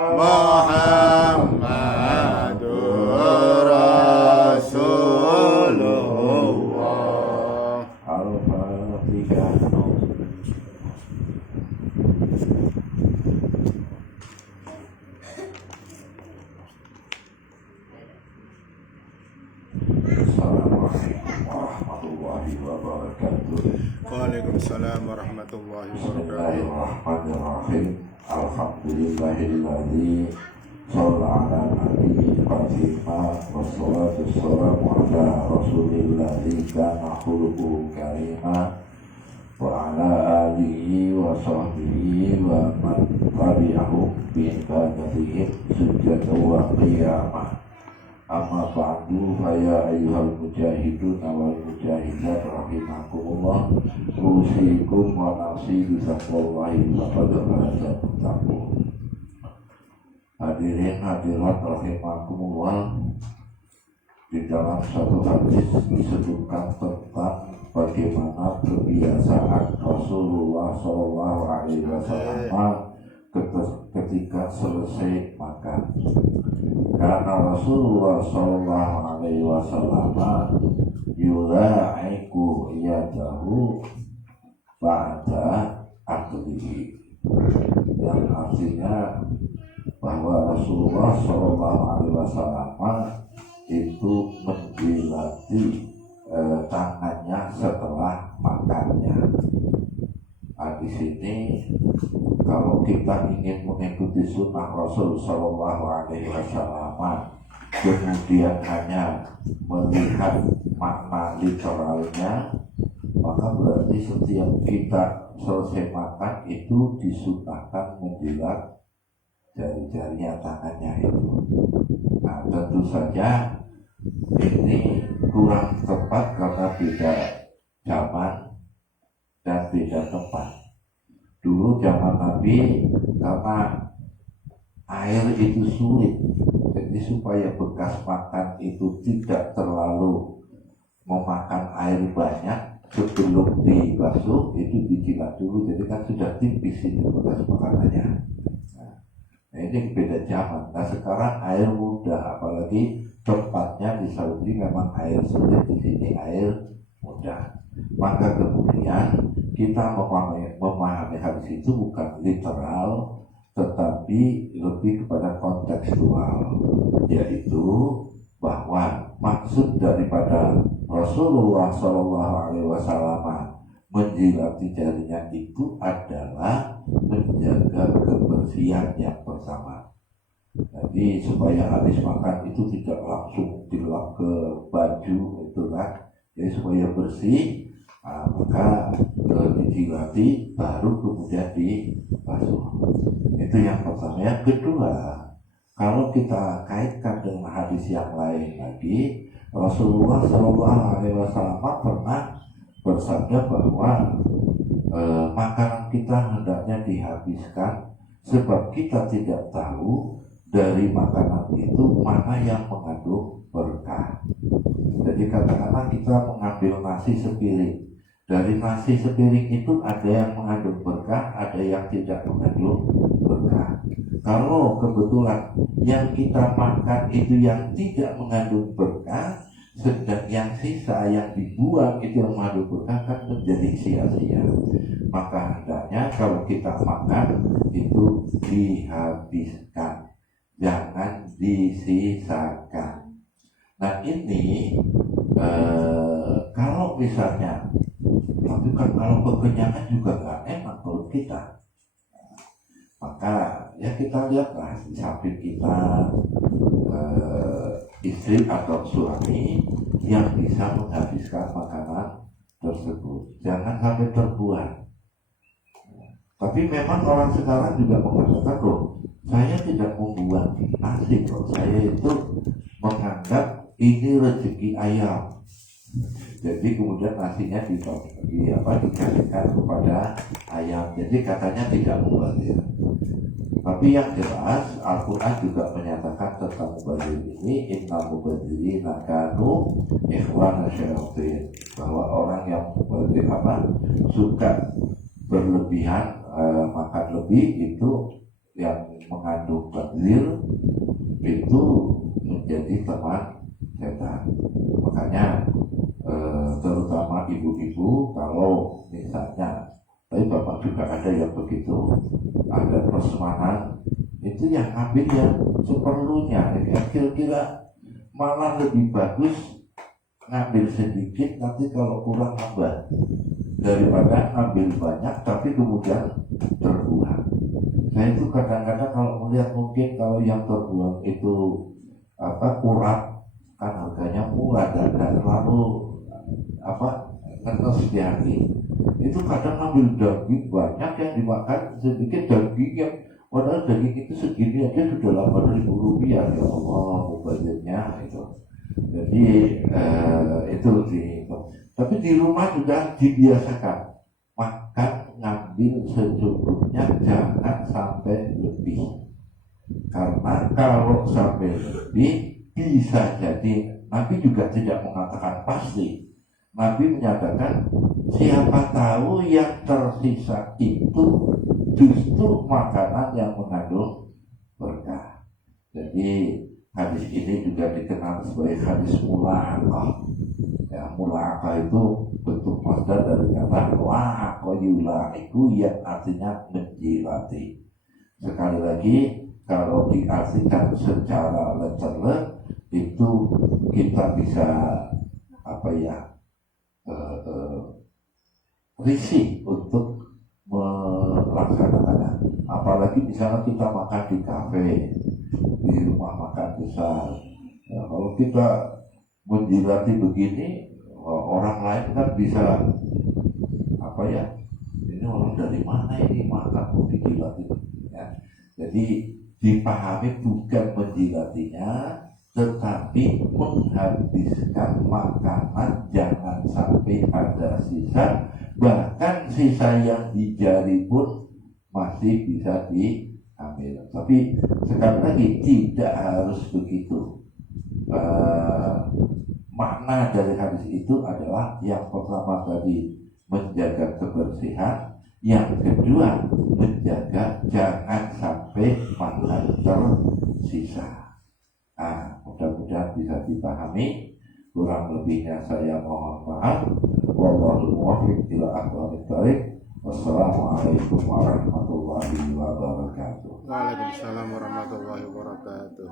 Muhammadur Rasulullah. Al-Fatihah. Assalamualaikum warahmatullahi wabarakatuh. Waalaikumsalam warahmatullahi wabarakatuh. Bismillahirrahmanirrahim. Alhamdulillahilladzi shalla ala nabiyyi Fatimah wassalatu wassalamu ala rasulilladzi kana khuluquhu karimah wa ala alihi wa sahbihi wa man tabi'ahum bi ihsanihim sujada wa qiyamah. Amma ba'du, ya ayyuhal mujahidun wal mujahidat rahimakumullah, usikum wa nafsi bisaqwallahi wa qadar taqwa. Hadirin hadirat rahimakumullah, di dalam satu hadis disebutkan tentang bagaimana kebiasaan Rasulullah SAW ketika selesai makan. Karena Rasulullah SAW yula'iku yadahu ba'da aklihi, yang artinya bahwa Rasulullah SAW itu menjilati tangannya setelah makannya. Nah, di sini kalau kita ingin mengikuti sunnah Rasul Sallallahu Alaihi Wasallam, kemudian hanya melihat makna literalnya, maka berarti setiap kita selesai makan itu disunnahkan menjilat jari-jarinya tangannya itu. Nah, tentu saja ini kurang tepat karena beda zaman dan beda tempat. Dulu zaman Nabi, karena air itu sulit, jadi supaya bekas makan itu tidak terlalu memakan air banyak, sebelum dibasuh itu dijilat dulu, jadi kan sudah tipis itu bekas makanannya. Nah, ini beda zaman. Nah, sekarang air mudah, apalagi tempatnya di Saudi memang air sulit, di sini air mudah. Maka kemudian kita memahami hadis itu bukan literal, tetapi lebih kepada kontekstual, yaitu bahwa maksud daripada Rasulullah SAW menjilati jarinya itu adalah menjaga kebersihan yang pertama. Jadi supaya habis makan itu tidak langsung dilap ke baju, itulah. Jadi supaya bersih, maka dijilati baru kemudian dibasuh. Itu yang pertama. Yang kedua, kalau kita kaitkan dengan hadis yang lain lagi, Rasulullah SAW pernah bersabda bahwa makanan kita hendaknya dihabiskan, sebab kita tidak tahu dari makanan itu mana yang mengandung berkah. Jadi katakanlah kita mengambil nasi sepiring. Dari nasi sepiring itu ada yang mengandung berkah, ada yang tidak mengandung berkah. Kalau kebetulan yang kita makan itu yang tidak mengandung berkah, sedang yang sisa yang dibuang itu yang mengandung berkah, kan menjadi sia-sia. Maka hendaknya kalau kita makan itu dihabiskan, jangan disisakan. Nah ini kalau misalnya, tapi kan kalau kekenyangan juga nggak enak perut kita, maka ya kita lihatlah di samping kita istri atau suami yang bisa menghabiskan makanan tersebut, jangan sampai terbuang. Tapi memang orang sekarang juga mengatakan, loh, saya tidak membuang nasi, loh, saya itu menganggap ini rezeki ayam. Jadi kemudian nasinya dikasihkan kepada ayam. Jadi katanya tidak mubazir. Tapi yang jelas Al-Quran juga menyatakan tentang mubazir ini, innal mubazirina kanu ikhwana syayatin, bahwa orang yang mubazir suka berlebihan, makan lebih, itu yang mengandung mubazir itu menjadi teman setan. Makanya terutama ibu-ibu kalau misalnya, tapi bapak juga ada yang begitu, ada prasmanan itu yang ambil yang seperlunya, kira-kira malah lebih bagus ngambil sedikit, nanti kalau kurang nambah daripada ngambil banyak tapi kemudian terbuang. Nah itu kadang-kadang kalau melihat mungkin kalau yang terbuang itu kurang, kan harganya murah dan terlalu ngenes di hati. Itu kadang ngambil daging banyak yang dimakan, sedikit daging yang padahal daging itu segini aja sudah 8.000 rupiah. Ya Allah, mubazirnya itu. Jadi itu sih. Tapi di rumah juga dibiasakan makan ngambil secukupnya, jangan sampai lebih. Karena kalau sampai lebih bisa jadi, Nabi juga tidak mengatakan pasti. Nabi menyatakan siapa tahu yang tersisa itu justru makanan yang mengandung berkah. Jadi hadis ini juga dikenal sebagai hadis mula'aqah. Ya, mula'aqah itu bentuk masdar dari kata la'aqah yula'iku yang artinya menjilati. Sekali lagi, kalau diartikan secara literal itu kita bisa risih untuk melaksanakannya. Apalagi misalnya kita makan di kafe, di rumah makan besar. Ya, kalau kita menjilati begini, orang lain kan bisa ini orang dari mana ini makan kok dijilati. Ya. Jadi dipahami bukan menjilatinya, tetapi menghabiskan makanan, jangan sampai ada sisa, bahkan sisa yang di jari pun masih bisa diambil. Tapi sekali lagi tidak harus begitu. Makna dari hadis itu adalah yang pertama tadi menjaga kebersihan, yang kedua menjaga jangan sampai makan tersisa. Mudah-mudahan bisa dipahami. Kurang lebihnya saya mohon maaf. Wallahul muwaffiq ila aqwamit thoriq. Wassalamualaikum warahmatullahi wabarakatuh. Waalaikumsalam warahmatullahi wabarakatuh.